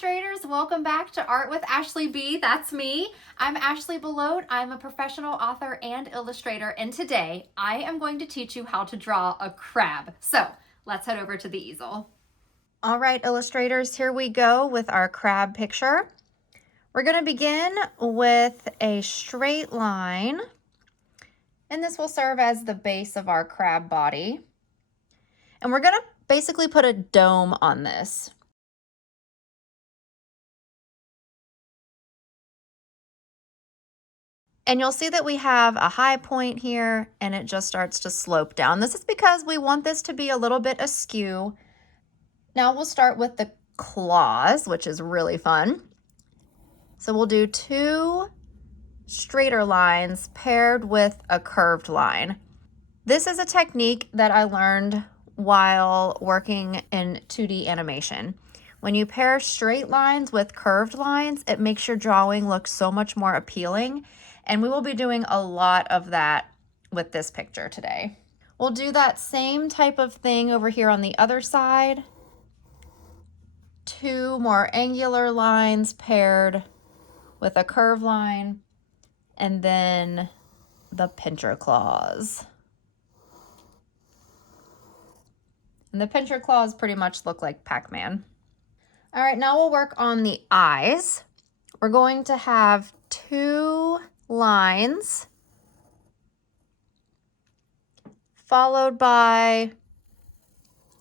Illustrators, welcome back to Art with Ashley B. That's me. I'm Ashley Belote. I'm a professional author and illustrator, and today I am going to teach you how to draw a crab. So let's head over to the easel. All right, illustrators, here we go with our crab picture. We're going to begin with a straight line, and this will serve as the base of our crab body. And we're going to basically put a dome on this. And you'll see that we have a high point here and it just starts to slope down. This is because we want this to be a little bit askew. Now we'll start with the claws, which is really fun. So we'll do two straighter lines paired with a curved line. This is a technique that I learned while working in 2D animation. When you pair straight lines with curved lines, it makes your drawing look so much more appealing. And we will be doing a lot of that with this picture today. We'll do that same type of thing over here on the other side. Two more angular lines paired with a curved line, and then the pincher claws. And the pincher claws pretty much look like Pac-Man. All right, now we'll work on the eyes. We're going to have two lines followed by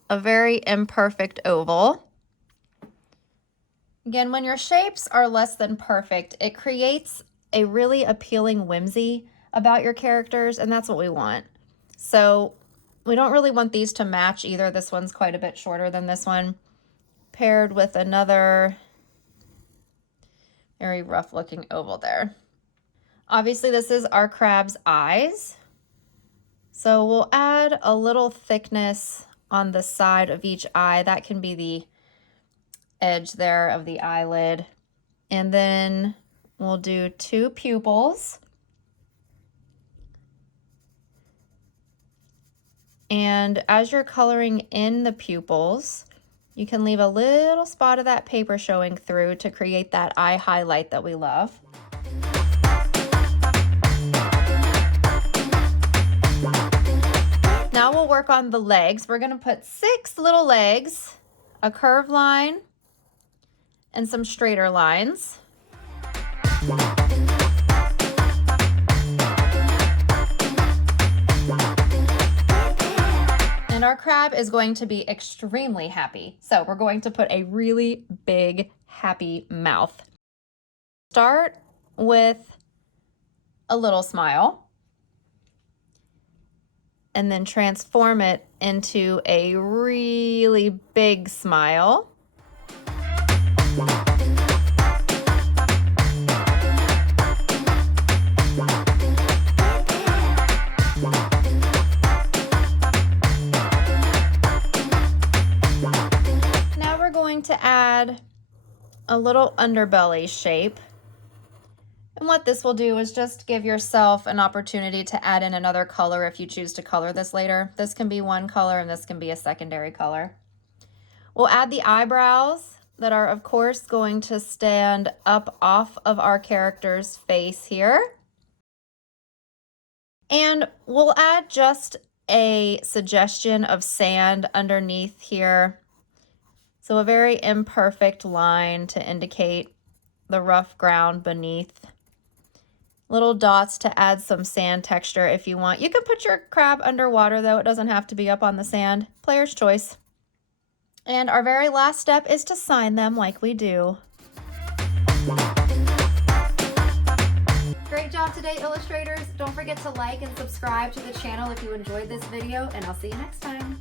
a very imperfect oval. Again, when your shapes are less than perfect, it creates a really appealing whimsy about your characters, and that's what we want. So we don't really want these to match either. This one's quite a bit shorter than this one, paired with another very rough looking oval there. Obviously, this is our crab's eyes. So we'll add a little thickness on the side of each eye. That can be the edge there of the eyelid. And then we'll do two pupils. And as you're coloring in the pupils, you can leave a little spot of that paper showing through to create that eye highlight that we love. Now we'll work on the legs. We're going to put 6 little legs, a curved line, and some straighter lines. And our crab is going to be extremely happy. So we're going to put a really big, happy mouth. Start with a little smile, and then transform it into a really big smile. Now we're going to add a little underbelly shape. And what this will do is just give yourself an opportunity to add in another color if you choose to color this later. This can be one color and this can be a secondary color. We'll add the eyebrows that are, of course, going to stand up off of our character's face here. And we'll add just a suggestion of sand underneath here. So a very imperfect line to indicate the rough ground beneath. Little dots to add some sand texture if you want. You can put your crab underwater though. It doesn't have to be up on the sand. Player's choice. And our very last step is to sign them like we do. Great job today, illustrators. Don't forget to like and subscribe to the channel if you enjoyed this video, and I'll see you next time.